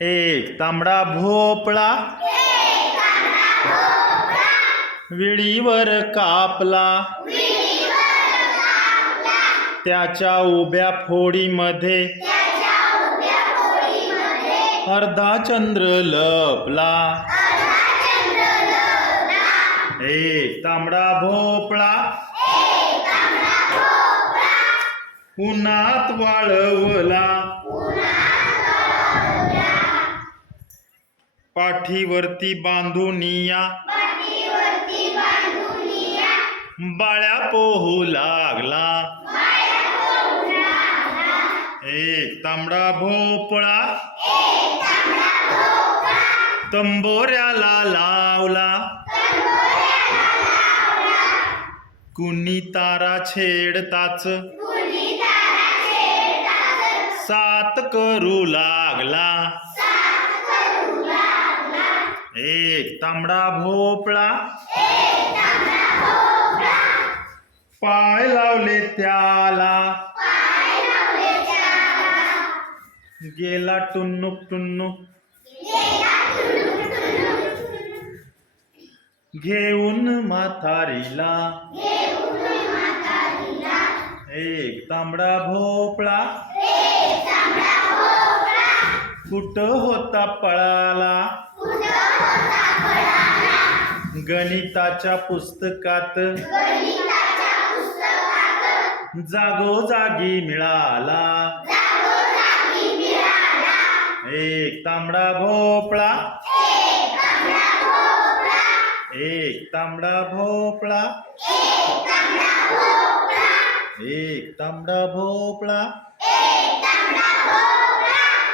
एक तांबडा भोपळा विळीवर कापला, त्याच्या उभ्या फोडीमध्ये अर्धा चंद्र लपला. एक तांबडा भोपळा उन्हात वाळवला, पाठीवरती बांधून या बाळ्या पोहू लागला. एक तांबडा भोपळा तंबोऱ्याला लावला, कुणी तारा छेडताच सात करू लागला. एक तांबडा भोपळा पाय लावले त्याला, गेला टुन्नुक टुन्नुक घेऊन म्हातारीला. एक तांबडा भोपळा कुठं होता पळाला, गणिताच्या पुस्तकात जागोजागी मिळाला. एक तांबडा भोपळा, एक तांबडा भोपळा, एक तांबडा भोपळा.